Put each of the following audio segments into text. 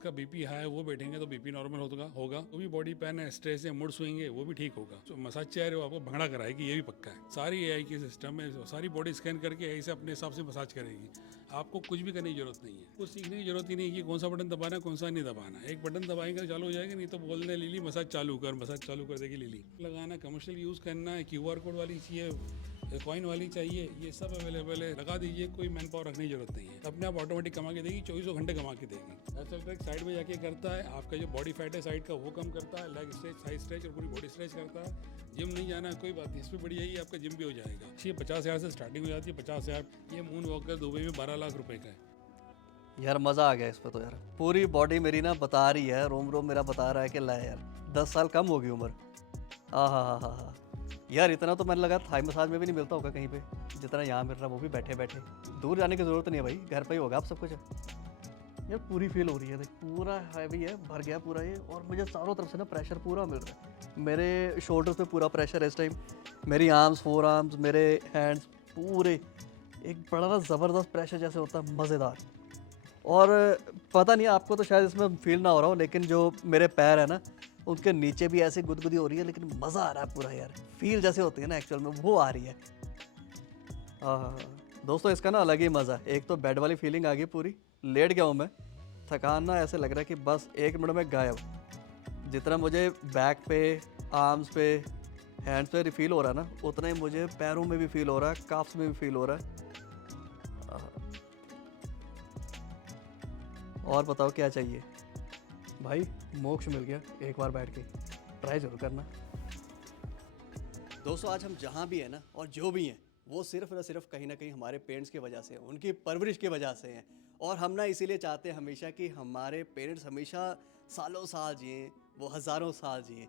का BP high है वो बैठेंगे तो बीपी नॉर्मल होगा वो भी बॉडी पेन है, स्ट्रेस है, मूड स्विंग है, वो भी ठीक होगा। तो मसाज चेयर है वो आपको भंगड़ा कराएगी, ये भी पक्का है। सारी एआई की सिस्टम है, सारी बॉडी स्कैन करके एआई से अपने हिसाब से मसाज करेगी। आपको कुछ भी करने की जरूरत नहीं है, कुछ सीखने की जरूरत ही नहीं कि कौन सा बटन दबाना है कौन सा नहीं दबाना। एक बटन दबाएंगे चालू हो जाएगा, नहीं तो बोलने लीली मसाज चालू कर देगी लीली। लगाना कमर्शियल यूज़ करना है, क्यूआर कोड वाली चाहिए, कॉइन वाली चाहिए, ये सब अवेलेबल है। लगा दीजिए, कोई मैन पावर रखने की जरूरत नहीं है, अपने आप ऑटोमेटिक कमा के देगी, 24 घंटे कमा के देगी। एब्सोल्यूट ट्रैक साइड में जाके करता है, आपका जो बॉडी फैट है साइड का वो कम करता है, लेग स्ट्रेच, थाई स्ट्रेच और पूरी बॉडी स्ट्रेच करता है। जिम नहीं जाना है कोई बात नहीं, इसमें बढ़िया ही आपका जिम भी हो जाएगा। ये 50,000 से स्टार्टिंग हो जाती है, 50,000। ये मून वॉकर दुबई में 12 लाख रुपए का है। यार मज़ा आ गया इस पे तो यार। पूरी बॉडी मेरी ना बता रही है, रोम रोम मेरा बता रहा है कि ला यार 10 साल कम होगी उम्र। हाँ यार, इतना तो मैंने लगा थाई मसाज में भी नहीं मिलता होगा कहीं पे जितना यहाँ मिल रहा है, वो भी बैठे बैठे। दूर जाने की ज़रूरत नहीं है भाई, घर पे ही होगा आप सब कुछ। यार पूरी फील हो रही है, देख पूरा हैवी है, भर गया पूरा ये। और मुझे चारों तरफ से ना प्रेशर पूरा मिल रहा है। मेरे शोल्डर्स पे पूरा प्रेशर है इस टाइम, मेरी आर्म्स, फोर आर्म्स, मेरे हैंड्स पूरे एक बड़ा ना ज़बरदस्त प्रेशर जैसे होता है, मज़ेदार। और पता नहीं आपको तो शायद इसमें फील ना हो रहा हो, लेकिन जो मेरे पैर है ना उनके नीचे भी ऐसे गुदगुदी हो रही है, लेकिन मज़ा आ रहा है पूरा यार। फील जैसे होती है ना एक्चुअल में, वो आ रही है। हाँ दोस्तों, इसका ना अलग ही मज़ा है। एक तो बेड वाली फीलिंग आ गई पूरी, लेट गया हूँ मैं, थकान ना ऐसे लग रहा है कि बस 1 मिनट में गायब। जितना मुझे बैक पे, आर्म्स पे, हैंड्स पे फील हो रहा है ना, उतना ही मुझे पैरों में भी फील हो रहा है, काफ्स में भी फील हो रहा है। और बताओ क्या चाहिए भाई, मोक्ष मिल गया एक बार बैठ के। ट्राई जरूर करना। दोस्तों, आज हम जहाँ भी हैं ना और जो भी हैं, वो सिर्फ ना सिर्फ कहीं ना कहीं हमारे पेरेंट्स की वजह से, उनकी परवरिश की वजह से हैं। और हम ना इसीलिए चाहते हैं हमेशा कि हमारे पेरेंट्स हमेशा सालों साल जिएं, वो हज़ारों साल जिएं।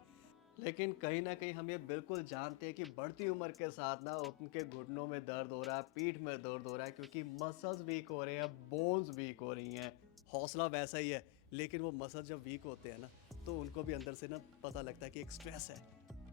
लेकिन कहीं ना कहीं हम ये बिल्कुल जानते हैं कि बढ़ती उम्र के साथ ना उनके घुटनों में दर्द हो रहा है, पीठ में दर्द हो रहा है, क्योंकि मसल्स वीक हो रहे हैं, बोन्स वीक हो रही हैं। हौसला वैसा ही है, लेकिन वो मसल जब वीक होते हैं ना, तो उनको भी अंदर से ना पता लगता है कि एक स्ट्रेस है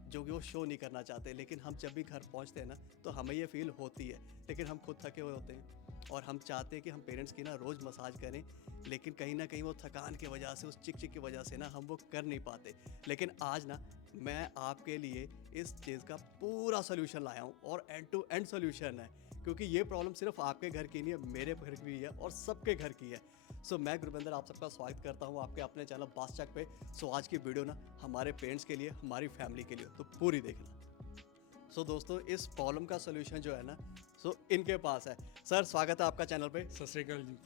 जो कि वो शो नहीं करना चाहते। लेकिन हम जब भी घर पहुंचते हैं ना, तो हमें ये फील होती है, लेकिन हम खुद थके हुए होते हैं और हम चाहते हैं कि हम पेरेंट्स की ना रोज़ मसाज करें, लेकिन कहीं ना कहीं वो थकान की वजह से, उस चिक चिक की वजह से ना हम वो कर नहीं पाते। लेकिन आज ना मैं आपके लिए इस चीज़ का पूरा सोल्यूशन लाया हूँ, और एंड टू एंड सोल्यूशन है, क्योंकि ये प्रॉब्लम सिर्फ आपके घर की नहीं है, मेरे घर की भी है और सबके घर की है। सो मैं गुरविंदर आप सबका स्वागत करता हूँ आपके अपने चैनल बास चक पे। सो आज की वीडियो ना हमारे पेरेंट्स के लिए, हमारी फैमिली के लिए, तो पूरी देखना। सो दोस्तों, इस प्रॉब्लम का सोल्यूशन जो है ना, सो इनके पास है। सर, स्वागत है आपका चैनल पे। सत श्री अकाल जी।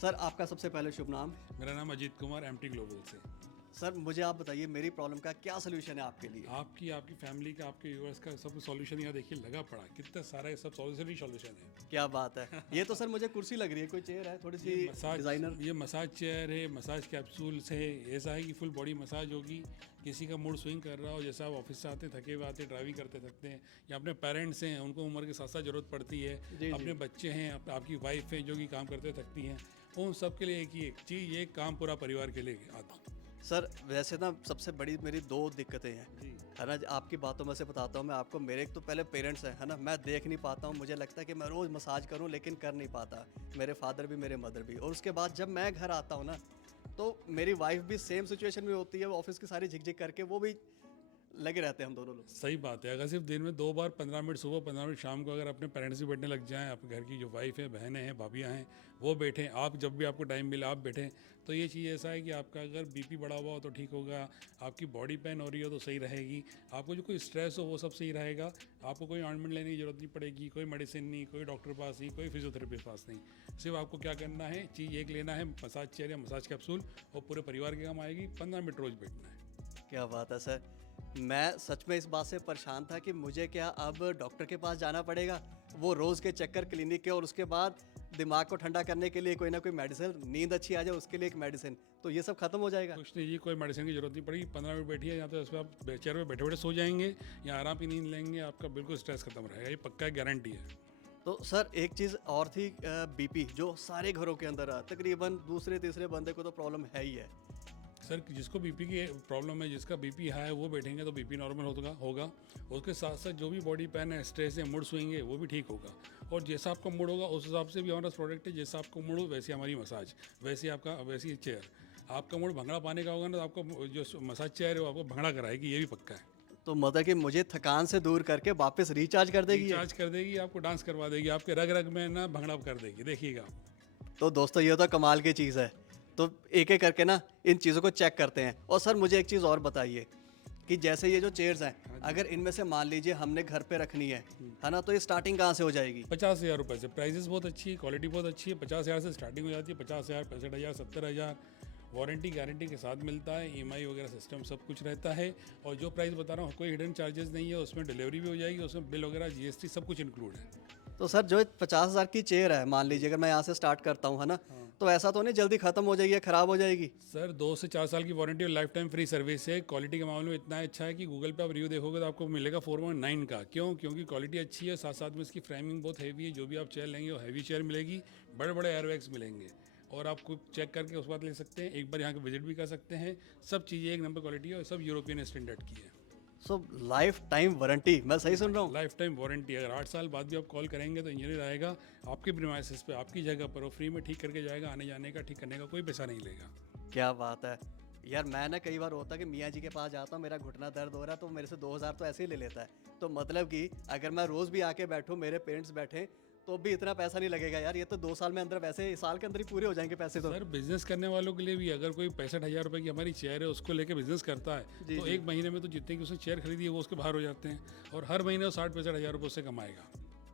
सर, आपका सबसे पहले शुभ नाम। मेरा नाम अजीत कुमार, एमटी ग्लोबल से। सर, मुझे आप बताइए मेरी प्रॉब्लम का क्या सोल्यूशन है आपके लिए। आपकी फैमिली का, आपके व्यूअर्स का सब सॉल्यूशन यहाँ देखिए लगा पड़ा, कितना सारा ये सब सॉल्यूशन ही सॉल्यूशन है। क्या बात है। ये तो सर मुझे कुर्सी लग रही है, कोई चेयर है थोड़ी सी डिजाइनर। ये मसाज चेयर है, मसाज कैप्सूल्स है। ऐसा है कि फुल बॉडी मसाज होगी। किसी का मूड स्विंग कर रहा हो, जैसा आप ऑफिस से आते थके हुए आते, ड्राइविंग करते थकते हैं, या अपने पेरेंट्स हैं उनको उम्र के साथ साथ जरूरत पड़ती है, अपने बच्चे हैं, आपकी वाइफ है जो कि काम करते थकती हैं, उन सब के लिए एक ही एक चीज़, एक काम पूरा परिवार के लिए आता हूँ। सर, वैसे ना सबसे बड़ी मेरी 2 दिक्कतें हैं, है ना। आपकी बातों में से बताता हूँ मैं आपको। मेरे एक तो पहले पेरेंट्स हैं, है ना, मैं देख नहीं पाता हूँ। मुझे लगता है कि मैं रोज़ मसाज करूँ, लेकिन कर नहीं पाता। मेरे फादर भी, मेरे मदर भी। और उसके बाद जब मैं घर आता हूँ ना, तो मेरी वाइफ भी सेम सिचुएशन में होती है। वो ऑफिस की सारी झिकझिक करके वो भी लगे रहते हैं, हम दोनों लोग। सही बात है। अगर सिर्फ दिन में 2 बार 15 मिनट सुबह, 15 मिनट शाम को अगर अपने पेरेंट्स भी बैठने लग जाएं, आपके घर की जो वाइफ है, बहनें हैं, भाभियाँ हैं, वो बैठें, आप जब भी आपको टाइम मिले आप बैठें, तो ये चीज़ ऐसा है कि आपका अगर बीपी बढ़ा हुआ हो तो ठीक होगा, आपकी बॉडी पेन हो रही हो तो सही रहेगी, आपको जो कोई स्ट्रेस हो वो सब सही रहेगा, आपको कोई ऑइंटमेंट लेने की जरूरत नहीं पड़ेगी, कोई मेडिसिन नहीं, कोई डॉक्टर पास नहीं, कोई फिजियोथेरेपिस्ट पास नहीं। सिर्फ आपको क्या करना है, चीज़ एक लेना है, मसाज चेयर या मसाज कैप्सूल, और पूरे परिवार के काम आएगी। 15 मिनट रोज़ बैठना है। क्या बात है सर। मैं सच में इस बात से परेशान था कि मुझे क्या अब डॉक्टर के पास जाना पड़ेगा, वो रोज़ के चक्कर क्लिनिक के, और उसके बाद दिमाग को ठंडा करने के लिए कोई ना कोई मेडिसिन, नींद अच्छी आ जाए उसके लिए एक मेडिसिन, तो ये सब खत्म हो जाएगा। कुछ नहीं जी, कोई मेडिसिन की जरूरत नहीं पड़ेगी। 15 मिनट बैठिए, या तो इस पर आप चेयर पे बैठे बैठे सो जाएंगे, या आराम की नींद लेंगे, आपका बिल्कुल स्ट्रेस खत्म रहेगा, ये पक्का गारंटी है। तो सर, एक चीज़ और थी, बीपी जो सारे घरों के अंदर है, तकरीबन दूसरे तीसरे बंदे को तो प्रॉब्लम है ही है। सर, जिसको बीपी की प्रॉब्लम है, जिसका बीपी हाई है, वो बैठेंगे तो बीपी नॉर्मल होगा। उसके साथ साथ जो भी बॉडी पेन है, स्ट्रेस है, मूड स्विंग है, वो भी ठीक होगा। और जैसा आपका मूड होगा उस हिसाब से भी हमारा प्रोडक्ट है। जैसा आपको मूड हो वैसी हमारी मसाज, वैसी चेयर। आपका मूड भंगड़ा पाने का होगा ना, तो आपको जो मसाज चेयर है वो आपको भंगड़ा कराएगी, ये भी पक्का है। तो मतलब कि मुझे थकान से दूर करके वापस रिचार्ज कर देगी ये? रिचार्ज कर देगी, आपको डांस करवा देगी, आपके रग रग में ना भंगड़ा कर देगी, देखिएगा। तो दोस्तों ये तो कमाल की चीज़ है। तो एक एक करके ना इन चीज़ों को चेक करते हैं। और सर मुझे एक चीज़ और बताइए कि जैसे ये जो चेयर्स हैं, अगर इनमें से मान लीजिए हमने घर पे रखनी है ना, तो ये स्टार्टिंग कहाँ से हो जाएगी? 50,000 रुपये से प्राइजेस बहुत अच्छी है, क्वालिटी बहुत अच्छी है। 50,000 से स्टार्टिंग हो जाती है, 50,000, 65,000, 70,000। वारंटी गारंटी के साथ मिलता है, ईएमआई वगैरह सिस्टम सब कुछ रहता है। और जो प्राइस बता रहा हूँ, कोई हिडन चार्जेस नहीं है, उसमें डिलीवरी भी हो जाएगी, उसमें बिल वगैरह जीएसटी सब कुछ इंक्लूड है। तो सर जो 50,000 की चेयर है, मान लीजिए अगर मैं यहाँ से स्टार्ट करता हूँ, है ना, तो ऐसा तो नहीं जल्दी ख़त्म हो जाएगी या ख़राब हो जाएगी? सर 2 से 4 साल की वारंटी और लाइफ टाइम फ्री सर्विस है। क्वालिटी के मामले में इतना अच्छा है कि गूगल पे आप रिव्यू देखोगे तो आपको मिलेगा 4.9 का। क्यों? क्योंकि क्वालिटी अच्छी है, साथ साथ में इसकी फ्रेमिंग बहुत हैवी है। जो भी आप चेयर लेंगे वो हैवी चेयर मिलेगी, बड़े बड़े एयरबैग्स मिलेंगे, और आप खुद चेक करके उस बात ले सकते हैं। एक बार यहाँ के विजिट भी कर सकते हैं। सब चीज़ें एक नंबर क्वालिटी है और सब यूरोपियन स्टैंडर्ड की है। सो लाइफ टाइम वारंटी, मैं सही सुन रहा हूँ? Life time warranty. अगर 8 साल बाद भी आप कॉल करेंगे तो इंजीनियर आएगा आपके प्रीमाइसेस पे, आपकी जगह पर, वो फ्री में ठीक करके जाएगा। आने जाने का, ठीक करने का कोई पैसा नहीं लेगा। क्या बात है यार। मैं ना कई बार होता है कि मियाँ जी के पास जाता हूँ, मेरा घुटना दर्द हो रहा है, तो मेरे से 2,000 तो ऐसे ही ले लेता है। तो मतलब कि अगर मैं रोज़ भी आके बैठूँ, मेरे पेरेंट्स बैठें, तो भी इतना पैसा नहीं लगेगा यार। ये तो 2 साल में अंदर, वैसे साल के अंदर ही पूरे हो जाएंगे पैसे तो। सर बिजनेस करने वालों के लिए भी, अगर कोई 65,000 रुपये की हमारी चेयर है उसको लेके बिजनेस करता है, जी, तो जी। एक महीने में तो जितने की उसने चेयर खरीदी है वो उसके बाहर हो जाते हैं, और हर महीने वो 60-65,000 रुपये उससे कमाएगा।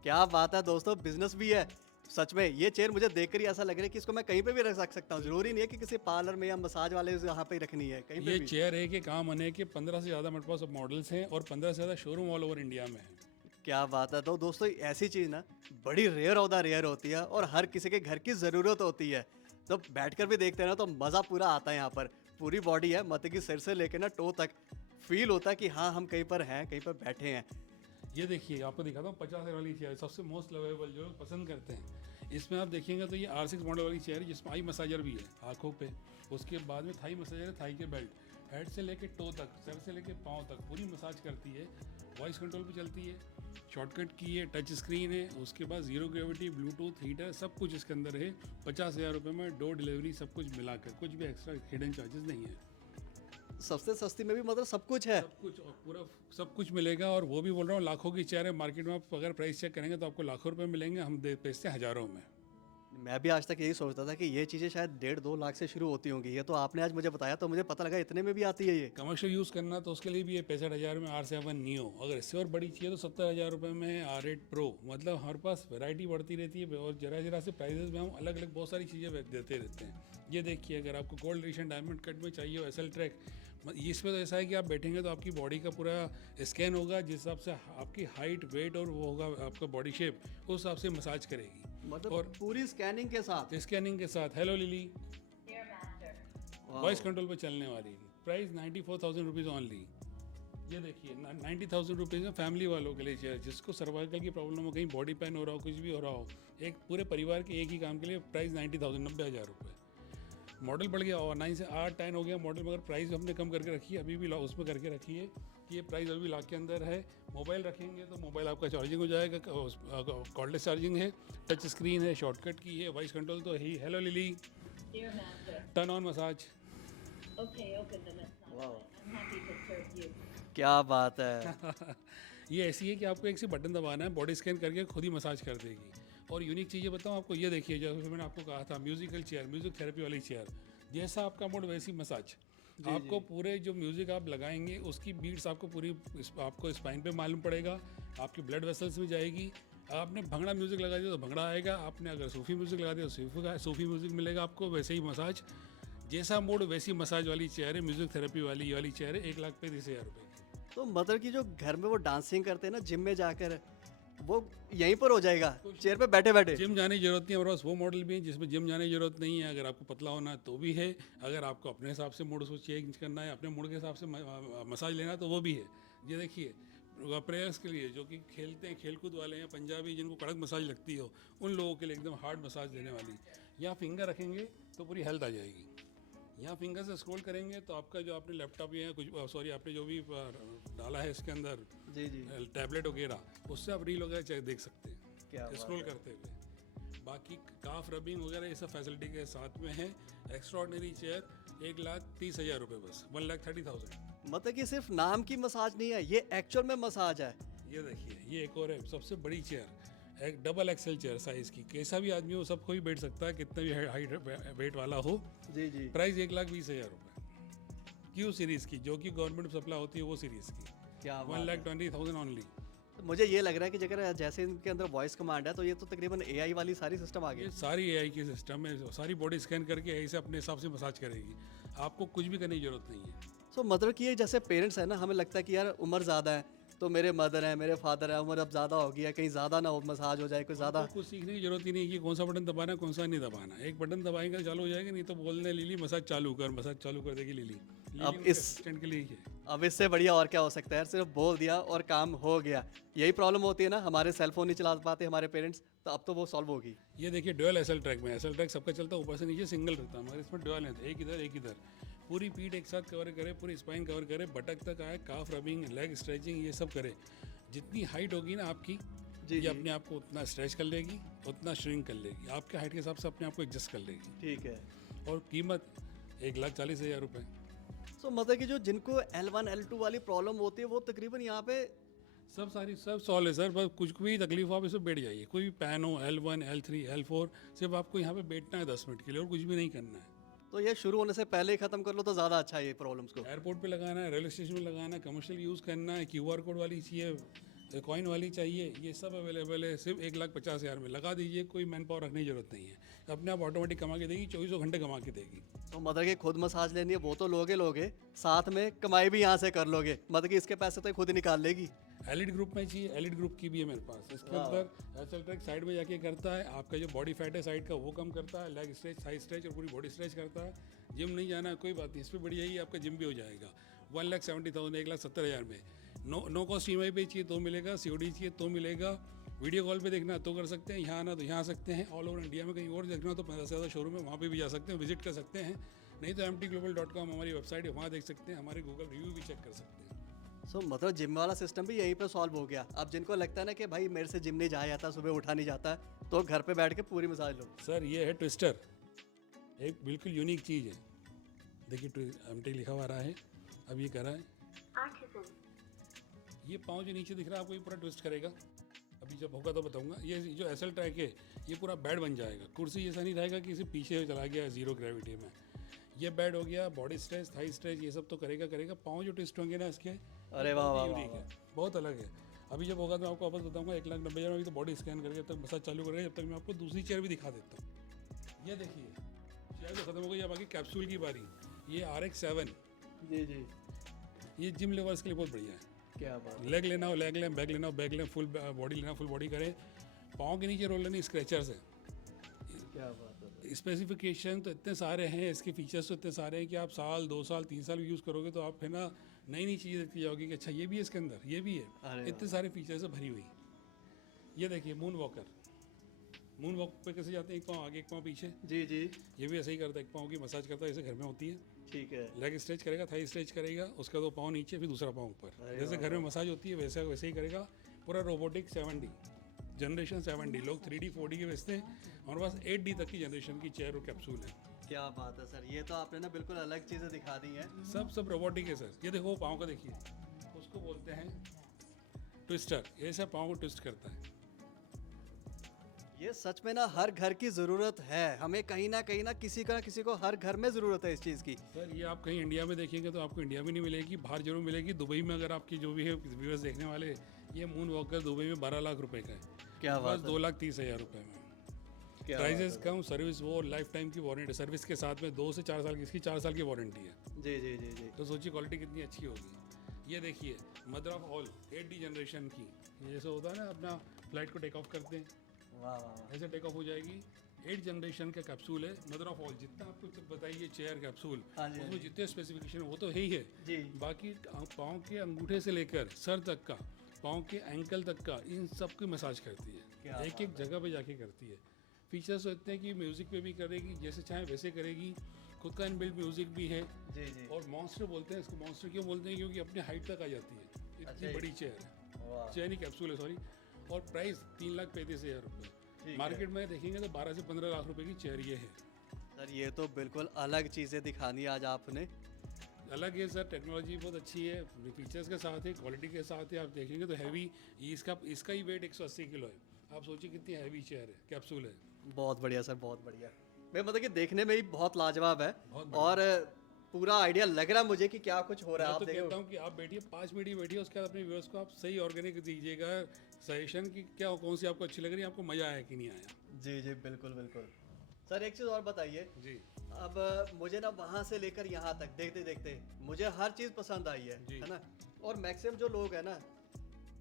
क्या बात है दोस्तों, बिजनेस भी है सच में। ये चेयर मुझे देखकर ही ऐसा लग रहा है कि इसको मैं कहीं पे भी रख सकता हूँ। जरूरी नहीं है कि किसी पार्लर में या मसाज वाले यहाँ पे ही रखनी है, कहीं पे ये भी। चेयर है कि काम आने के 15 से ज़्यादा मेरे पास मॉडल्स हैं, और 15 से ज़्यादा शोरूम ऑल ओवर इंडिया में है। क्या बात है। तो दोस्तों ऐसी चीज़ ना बड़ी रेयर ऑफ रेयर होती है, और हर किसी के घर की ज़रूरत होती है। तो बैठकर भी देखते हैं ना तो मज़ा पूरा आता है। यहाँ पर पूरी बॉडी है, मतलब कि सिर से लेकर ना टो तक फील होता है कि हाँ हम कहीं पर हैं, कहीं पर बैठे हैं। ये देखिए, आपको दिखाता हूँ 50,000 वाली चेयर, सबसे मोस्ट लवेबल जो लोग पसंद करते हैं। इसमें आप देखेंगे तो ये R6 मॉडल वाली चेयर है, जिसमें आई मसाजर भी है आंखों पे। उसके बाद में थाई मसाजर है, थाई के बेल्ट, हेड से लेके टो तक, सर से लेके पाँव तक पूरी मसाज करती है। वॉइस कंट्रोल पे चलती है, शॉर्टकट की है, टच स्क्रीन है, उसके बाद जीरो ग्रेविटी, ब्लूटूथ, हीटर, सब कुछ इसके अंदर है। 50,000 रुपये में डोर डिलीवरी सब कुछ मिलाकर, कुछ भी एक्स्ट्रा हिडन चार्जेस नहीं है। सबसे सस्ती में भी मतलब सब कुछ है। सब कुछ, और पूरा सब कुछ मिलेगा। और वो भी बोल रहा हूँ, लाखों की चेयर है मार्केट में, आप अगर प्राइस चेक करेंगे तो आपको लाखों रुपए मिलेंगे, हम बेचते हैं हज़ारों में। मैं भी आज तक यही सोचता था कि ये चीज़ें शायद 1.5-2 लाख से शुरू होती होंगी। ये तो आपने आज मुझे बताया तो मुझे पता लगा इतने में भी आती है ये। कमर्शियल यूज़ करना तो उसके लिए भी ये 65,000 में R7 नियो। अगर इससे और बड़ी चाहिए तो 70,000 रुपये में है R8 प्रो। मतलब हमारे पास वैरायटी बढ़ती रहती है, और जरा जरा से प्राइजेस में हम अलग अलग बहुत सारी चीज़ें देते रहते हैं। ये देखिए, अगर आपको गोल्ड एडिशन डायमंड कट में चाहिए हो, SL ट्रैक, इसमें तो ऐसा है कि आप बैठेंगे तो आपकी बॉडी का पूरा स्कैन होगा, जिस हिसाब से आपकी हाइट, वेट और वो होगा आपका बॉडी शेप, उस हिसाब से मसाज करेगी। मतलब और पूरी स्कैनिंग के साथ। स्कैनिंग के साथ। हेलो लिली, वाह। वॉइस कंट्रोल पे चलने वाली। Price 94,000 rupees only. ये देखिए 90,000 रुपीज़ में फैमिली वालों के लिए चेयर, जिसको सर्वाइकल की प्रॉब्लम हो, कहीं बॉडी पेन हो रहा हो, कुछ भी हो रहा हो, एक पूरे परिवार के एक ही काम के लिए। प्राइस 90,000, 90,000 रुपये। मॉडल बढ़ गया, और 9 से 8, 10 हो गया मॉडल, मगर प्राइस हमने कम करके रखी है, अभी भी उसमें करके रखी है कि ये प्राइस अभी लाख के अंदर है। मोबाइल रखेंगे तो मोबाइल आपका चार्जिंग हो जाएगा, कॉर्डलेस चार्जिंग है, टच स्क्रीन है, शॉर्टकट की है, वॉइस कंट्रोल तो ही। Hello Lily, Dear Master. Turn on massage. Okay, open the massage. Wow. I'm happy to serve you. क्या बात है। ये ऐसी है कि आपको एक से बटन दबाना है, बॉडी स्कैन करके खुद ही मसाज कर देगी। और यूनिक चीज़ें बताऊँ आपको, ये देखिए, जैसे मैंने आपको कहा था म्यूजिकल चेयर, म्यूजिक थेरेपी वाली चेयर, जैसा आपका मूड वैसी मसाज। आपको पूरे जो म्यूज़िक आप लगाएंगे उसकी बीट्स आपको पूरी आपको स्पाइन पे मालूम पड़ेगा, आपकी ब्लड वेसल्स में जाएगी। आपने भंगड़ा म्यूज़िक लगा दिया तो भंगड़ा आएगा, आपने अगर सूफी म्यूज़िक लगा दिया तो सूफी म्यूज़िक मिलेगा आपको। वैसे ही मसाज, जैसा मूड वैसी मसाज वाली चेयर है, म्यूज़िक थेरेपी वाली चेयर है, 1,35,000 रुपये की। तो मतलब कि जो घर में वो डांसिंग करते हैं ना जिम में जाकर, वो यहीं पर हो जाएगा चेयर पे बैठे बैठे। जिम जाने की जरूरत नहीं है, हमारे पास वो मॉडल भी है जिसमें जिम जाने की जरूरत नहीं है। अगर आपको पतला होना है तो भी है, अगर आपको अपने हिसाब से मूड उसको चेंज करना है, अपने मूड के हिसाब से मसाज लेना है तो वो भी है। ये देखिए, प्लेयर्स के लिए जो कि खेलते हैं, खेलकूद वाले हैं, पंजाबी, जिनको कड़क मसाज लगती हो, उन लोगों के लिए एकदम हार्ड मसाज देने वाली। यहाँ फिंगर रखेंगे तो पूरी हेल्थ आ जाएगी। यहाँ फिंगर से स्क्रॉल करेंगे तो आपका जो आपने लैपटॉप या कुछ, सॉरी, आपने जो भी डाला है इसके अंदर, जी जी। टैबलेट वगैरह, उससे आप रील वगैरह देख सकते क्या हैं बात स्क्रॉल है। करते हुए। बाकी काफ रबिंग वगैरह ये सब फैसिलिटी के साथ में है। एक्स्ट्रॉर्डनरी चेयर, 1,30,000 रुपये बस, 1,30,000। मतलब कि सिर्फ नाम की मसाज नहीं है, ये एक्चुअल में मसाज है। ये देखिए, ये एक और है सबसे बड़ी चेयर, एक डबल एक्सेल चेयर साइज की, कैसा भी आदमी हो सब कोई बैठ सकता है, कितना भी हाइट वेट वाला हो। जी जी। प्राइस 1,20,000 रुपये, क्यू सीरीज़ की, जो कि गवर्नमेंट सप्लाई होती है वो सीरीज़ की, क्या बात है। 1,20,000 ओनली। तो मुझे ये लग रहा है कि अगर जैसे इनके अंदर वॉइस कमांड है तो ये तो तकरीबन एआई वाली सारी सिस्टम आ ये गई। सारी एआई की सिस्टम है, सारी बॉडी स्कैन करके ऐसे अपने हिसाब से मसाज करेगी, आपको कुछ भी करने की जरूरत नहीं है। सो मतलब कि ये जैसे पेरेंट्स है ना, हमें लगता है कि यार उम्र ज़्यादा है, तो मेरे मदर हैं, मेरे फादर है, उम्र अब ज़्यादा हो गई है, कहीं ज़्यादा ना हो मसाज हो जाए, कोई ज़्यादा। आपको कुछ सीखने की जरूरत ही नहीं है कि कौन सा बटन दबाना है, कौन सा नहीं दबाना। एक बटन दबाएंगे चालू हो जाएगा, नहीं तो बोलने लिली मसाज चालू कर देगी लिली। अब इस असिस्टेंट के लिए ही है। अब इससे बढ़िया और क्या हो सकता है यार, सिर्फ बोल दिया और काम हो गया। यही प्रॉब्लम होती है ना, हमारे सेल फोन नहीं चला पाते हमारे पेरेंट्स, तो अब तो वो सॉल्व होगी। ये देखिए डुअल एसएल ट्रैक में, एसएल ट्रैक सबका चलता है ऊपर से नीचे सिंगल रहता है, मगर इसमें डुअल है, एक इधर एक इधर, पूरी पीठ एक साथ कवर करे, पूरी स्पाइन कवर करे, बटक तक आए, काफ रबिंग, लेग स्ट्रेचिंग, ये सब करे। जितनी हाइट होगी ना आपकी, जी ये जी। अपने आप को उतना स्ट्रेच कर लेगी, उतना श्रिंक कर लेगी, आपके हाइट के हिसाब से अपने आप को एडजस्ट कर लेगी। ठीक है। और कीमत 1,40,000 रुपये। सो मतलब कि जो जिनको L1 L2 वाली प्रॉब्लम होती है वो तकरीबन यहाँ पे। सब सॉल्व है सर, बस कुछ भी तकलीफ हो आप इसमें बैठ जाइए, कोई भी पैन हो, L1 L3 L4, सिर्फ आपको यहाँ पे बैठना है 10 मिनट के लिए और कुछ भी नहीं करना है। तो ये शुरू होने से पहले ही खत्म कर लो तो ज़्यादा अच्छा है ये प्रॉब्लम्स को। एयरपोर्ट पे लगाना है, रेलवे स्टेशन पे लगाना है, कमर्शियल यूज़ करना है, QR कोड वाली चाहिए, कॉइन वाली चाहिए, ये सब अवेलेबल है। सिर्फ 1,50,000 में लगा दीजिए, कोई मैन पावर रखने की जरूरत नहीं है, अपने आप ऑटोमेटिक कमा के देगी, 24 घंटे कमा के देगी। तो मतलब कि खुद मसाज लेनी है वो तो लोगे, साथ में कमाई भी यहाँ से कर लोगे, मतलब कि इसके पैसे तो ये खुद ही निकाल लेगी। एलिट ग्रुप में चाहिए, एलिट ग्रुप की भी है मेरे पास। इसके अंदर एसएल ट्रैक साइड में जाके करता है, आपका जो बॉडी फैट है साइड का वो कम करता है, लेग स्ट्रेच, थाई स्ट्रेच और पूरी बॉडी स्ट्रेच करता है। जिम नहीं जाना है कोई बात नहीं, इस पर बढ़िया ही आपका जिम भी हो जाएगा। 1,70,000, 1,70,000 में नो कॉस्ट EMI पे चाहिए तो मिलेगा, COD चाहिए तो मिलेगा, वीडियो कॉल पे देखना तो कर सकते हैं, यहाँ आना तो यहाँ आ सकते हैं, ऑल ओवर इंडिया में कहीं और देखना तो 15 से ज़्यादा शोरूम है, वहाँ पे भी जा सकते हैं, विजिट कर सकते हैं। नहीं तो mtglobal.com हमारी वेबसाइट है, वहाँ देख सकते हैं, हमारे गूगल रिव्यू भी चेक कर सकते हैं। सो मतलब जिम वाला सिस्टम भी यहीं पे सॉल्व हो गया। अब जिनको लगता है ना कि भाई मेरे से जिम नहीं जाया जाता, सुबह उठा नहीं जाता, तो घर पे बैठ के पूरी मसाज लो। सर ये है ट्विस्टर, एक बिल्कुल यूनिक चीज़ है। देखिए MT लिखा हुआ आ रहा है, अब ये कर रहा है, ये पाँव जो नीचे दिख रहा है आपको ये पूरा ट्विस्ट करेगा। अभी जब होगा तो बताऊंगा। ये जो एसएल ट्रैक है ये पूरा बेड बन जाएगा, कुर्सी जैसा नहीं रहेगा कि इसे पीछे चला गया जीरो ग्रेविटी में। ये बेड हो गया, बॉडी स्ट्रेच, थाई स्ट्रेच, ये सब तो करेगा। पाँव जो ट्विस्ट होंगे ना इसके, अरे वाह वाह यूनिक है, बहुत अलग है। अभी जब होगा तो मैं आपको वापस बताऊंगा। 1,90,000 में अभी तो बॉडी स्कैन करके तक मसाज चालू करेगा, जब तक मैं आपको दूसरी चेयर भी दिखा देता हूँ। ये देखिए चेयर तो खत्म हो गई, अब आगे कैप्सूल की बारी। ये RX7, जी जी। ये जिम लेवर्स के लिए बहुत बढ़िया है। क्या बात। लेग लेना हो लेग लें, बैक लेना हो बैक लें, फुल बॉडी लेना फुल बॉडी करें। पाँव के नीचे रोल लेनी स्क्रैचर्स है। क्या बात है। स्पेसिफिकेशन तो इतने सारे हैं, इसके फीचर्स तो इतने सारे हैं कि आप साल 2 साल 3 साल यूज़ करोगे तो आप है ना नई चीज़ देखती जाओगे कि अच्छा ये भी है इसके अंदर, ये भी है। इतने सारे फीचर्स से भरी हुई। ये देखिए मून वॉकर, मून वॉक पे कैसे जाते हैं, एक पाँव आगे एक पाँव पीछे। जी जी। ये भी ऐसे ही करता है, एक पाँव की मसाज करता है, जैसे घर में होती है। ठीक है। लेग स्ट्रेच करेगा, थाई स्ट्रेच करेगा, उसका 2 पाँव नीचे फिर दूसरा पाँव ऊपर, जैसे घर में मसाज होती है वैसे ही करेगा। पूरा रोबोटिक 7D जनरेशन 7D, लोग 3D 4D के बेचते हैं, हमारे पास 8D तक की जनरेशन की चेयर और कैप्सूल है। क्या बात है सर, ये तो आपने ना बिल्कुल अलग चीज़ें दिखा दी हैं। सब रोबोटिक है सर। ये देखो पाँव का देखिए, उसको बोलते हैं ट्विस्टर, ऐसे पाँव को ट्विस्ट करता है। ये सच में ना हर घर की ज़रूरत है, हमें कहीं ना किसी को हर घर में ज़रूरत है इस चीज़ की। सर ये आप कहीं इंडिया में देखेंगे तो आपको इंडिया में नहीं मिलेगी, बाहर जरूर मिलेगी। दुबई में अगर आपकी जो भी है व्यूअर्स देखने वाले, ये मून वॉकर दुबई में 12 लाख रुपए का है, क्या बात है। 2,30,000 रुपये में। क्या प्राइजेस कम, सर्विस वो लाइफ टाइम की वारंटी, सर्विस के साथ में 2 से 4 साल की, इसकी 4 साल की वारंटी है। जी जी जी जी। तो सोचिए क्वालिटी कितनी अच्छी होगी। ये देखिए mother of all 8D generation की, ये जैसे होता है ना अपना फ्लाइट को टेक ऑफ करते हैं, वाह वाह। ऐसे टेक ऑफ हो जाएगी। 8 जनरेशन का कैप्सूल है, मदर ऑफ ऑल। जितना आपको बताइए चेयर कैप्सूल, हाँ जी, हाँ उसमें जितने स्पेसिफिकेशन वो तो है ही है, जी। बाकी पाँव के अंगूठे से लेकर सर तक का, पाँव के एंकल तक का, इन सब की मसाज करती क्या है, एक जगह पे जाके करती है। फीचर्स तो इतने हैं कि म्यूज़िक पे भी करेगी, जैसे चाहे वैसे करेगी, खुद का इनबिल्ट म्यूज़िक भी है। जी जी। और मॉन्स्टर बोलते हैं इसको, मॉन्स्टर क्यों बोलते हैं, क्योंकि अपने हाइट तक आ जाती है, अच्छा इतनी जी। बड़ी चेयर है। वाह। चेयर नहीं कैप्सूल है, सॉरी। और प्राइस 3,35,000 रुपये। ठीक मार्केट में देखेंगे तो 12 से 15 लाख रुपए की चेयर ये है। सर ये तो बिल्कुल अलग चीज़ें दिखा दी आज आपने। अलग है सर, टेक्नोलॉजी बहुत अच्छी है, फीचर्स के साथ है, क्वालिटी के साथ है। आप देखेंगे तो हैवी, इसका ही वेट 180 किलो है। आप सोचिए कितनी हैवी चेयर है, कैप्सूल है। बहुत बढ़िया सर, बहुत बढ़िया। मैं मतलब कि देखने में ही बहुत लाजवाब है बहुत और पूरा आइडिया लग रहा है मुझे कि क्या कुछ हो रहा है। मैं आप तो देखो कहता हूँ कि आप बैठिए 5 मिनट ही बैठिए, उसके बाद अपने व्यूअर्स को आप सही ऑर्गेनिक दीजिएगा सजेशन कि क्या कौन सी आपको अच्छी लग रही है, आपको मज़ा आया कि नहीं आया। जी जी बिल्कुल बिल्कुल। सर एक चीज़ और बताइए, जी अब मुझे ना वहाँ से लेकर यहाँ तक देखते देखते मुझे हर चीज़ पसंद आई जी। है ना। और मैक्सिमम जो लोग हैं ना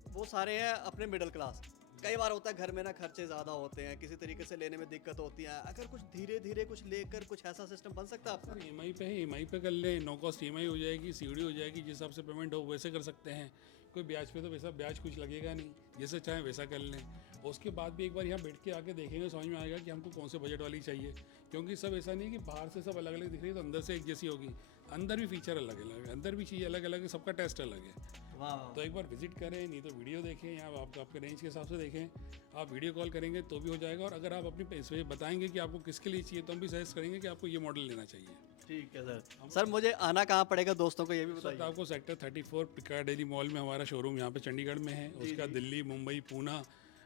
वो सारे हैं अपने मिडिल क्लास। कई बार होता है घर में ना खर्चे ज़्यादा होते हैं, किसी तरीके से लेने में दिक्कत होती है। अगर कुछ धीरे धीरे कुछ लेकर कुछ ऐसा सिस्टम बन सकता है आपका? सर EMI पे है, EMI पे कर लें, नो कॉस्ट EMI हो जाएगी, COD हो जाएगी, जिस हिसाब से पेमेंट हो वैसे कर सकते हैं। कोई ब्याज पे तो वैसा ब्याज कुछ लगेगा नहीं, जैसे चाहें वैसा कर लें। उसके बाद भी एक बार यहाँ बैठ के आके देखेंगे, समझ में आएगा कि हमको कौन से बजट वाली चाहिए। क्योंकि सब ऐसा नहीं कि बाहर से सब अलग अलग दिख रही है तो अंदर से एक जैसी होगी। अंदर भी फीचर अलग अलग है, अंदर भी चीज़ अलग अलग है, सबका टेस्ट अलग है। वाह तो एक बार विजिट करें, नहीं तो वीडियो देखें या आप आपके रेंज के हिसाब से देखें। आप वीडियो कॉल करेंगे तो भी हो जाएगा, और अगर आप अपनी पैसे बताएंगे कि आपको किसके लिए चाहिए तो हम भी सजेस्ट करेंगे कि आपको ये मॉडल लेना चाहिए। ठीक है सर। सर मुझे आना कहाँ पड़ेगा दोस्तों को ये भी तो बताइए। आपको सेक्टर 34 पिकाडेली मॉल में हमारा शोरूम यहाँ पे चंडीगढ़ में है। उसका दिल्ली, मुंबई, पूना,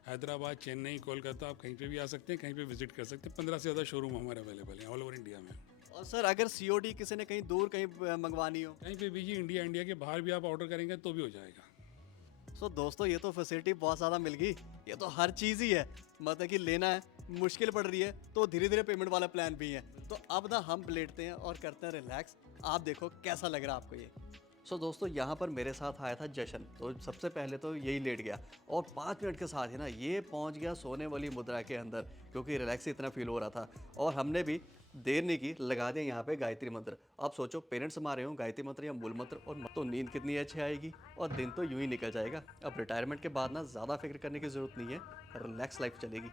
हैदराबाद, चेन्नई, कोलकाता, आप कहीं पे भी आ सकते हैं, कहीं पे विजिट कर सकते हैं। 15 से ज़्यादा शोरूम हमारे अवेलेबल हैं ऑल ओवर इंडिया में। और सर अगर COD किसी ने कहीं दूर कहीं मंगवानी हो? कहीं पे भी जी, इंडिया के बाहर भी आप ऑर्डर करेंगे तो भी हो जाएगा। सो दोस्तों ये तो फैसिलिटी बहुत ज़्यादा मिल गई। ये तो हर चीज़ ही है, मतलब कि लेना है मुश्किल पड़ रही है तो धीरे धीरे पेमेंट वाला प्लान भी है। तो अब ना हम लेटते हैं और करते हैं रिलैक्स। आप देखो कैसा लग रहा है आपको ये। सो दोस्तों यहाँ पर मेरे साथ आया था जशन, तो सबसे पहले तो यही लेट गया और 5 मिनट के साथ ही ना ये पहुँच गया सोने वाली मुद्रा के अंदर, क्योंकि रिलैक्स इतना फील हो रहा था। और हमने भी देर नहीं की, लगा दिया यहाँ पे गायत्री मंत्र। आप सोचो पेरेंट्स हमारे हों गायत्री मंत्र या मूल मंत्र, और तो नींद कितनी अच्छी आएगी और दिन तो यूं ही निकल जाएगा। अब रिटायरमेंट के बाद ना ज़्यादा फिक्र करने की ज़रूरत नहीं है, रिलैक्स लाइफ चलेगी।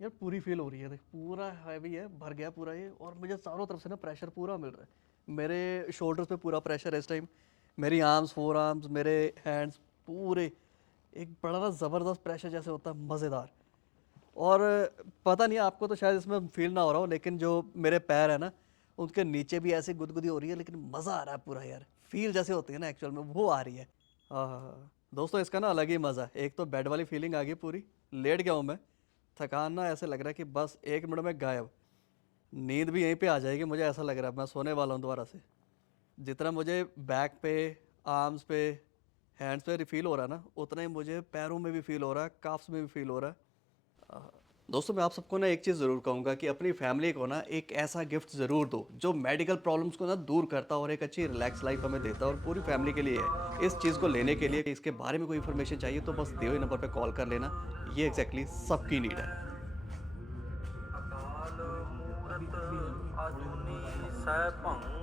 यार पूरी फील हो रही है, देख पूरा हैवी है, भर गया पूरा ये। और मुझे चारों तरफ से ना प्रेशर पूरा मिल रहा है। मेरे शोल्डर्स पे पूरा प्रेशर है इस टाइम, मेरी आर्म्स, फोर आर्म्स, मेरे हैंड्स पूरे एक बड़ा ना ज़बरदस्त प्रेशर जैसे होता है, मज़ेदार। और पता नहीं आपको तो शायद इसमें फील ना हो रहा हो, लेकिन जो मेरे पैर है ना उनके नीचे भी ऐसे गुदगुदी हो रही है, लेकिन मज़ा आ रहा है पूरा यार। फील जैसे होती है ना एक्चुअल में, वो आ रही है। हाँ दोस्तों इसका ना अलग ही मज़ा है। एक तो बेड वाली फीलिंग आ गई पूरी, लेट गया हूँ मैं, थकान ना ऐसे लग रहा है कि बस 1 मिनट में गायब। नींद भी यहीं पे आ जाएगी, मुझे ऐसा लग रहा है मैं सोने वाला हूँ दोबारा से। जितना मुझे बैक पे, आर्म्स पे, हैंड्स पे फील हो रहा है ना, उतना ही मुझे पैरों में भी फील हो रहा है, काफ्स में भी फील हो रहा है। दोस्तों मैं आप सबको ना एक चीज़ ज़रूर कहूँगा कि अपनी फैमिली को ना एक ऐसा गिफ्ट ज़रूर दो जो मेडिकल प्रॉब्लम्स को ना दूर करता और एक अच्छी रिलैक्स लाइफ हमें देता और पूरी फैमिली के लिए है। इस चीज़ को लेने के लिए, इसके बारे में कोई इन्फॉर्मेशन चाहिए तो बस दिए हुए नंबर पे कॉल कर लेना। ये एग्जैक्टली सबकी नीड है। ਅਕਾਲ ਮੂਰਤ ਅਜੂਨੀ ਸੈਭੰ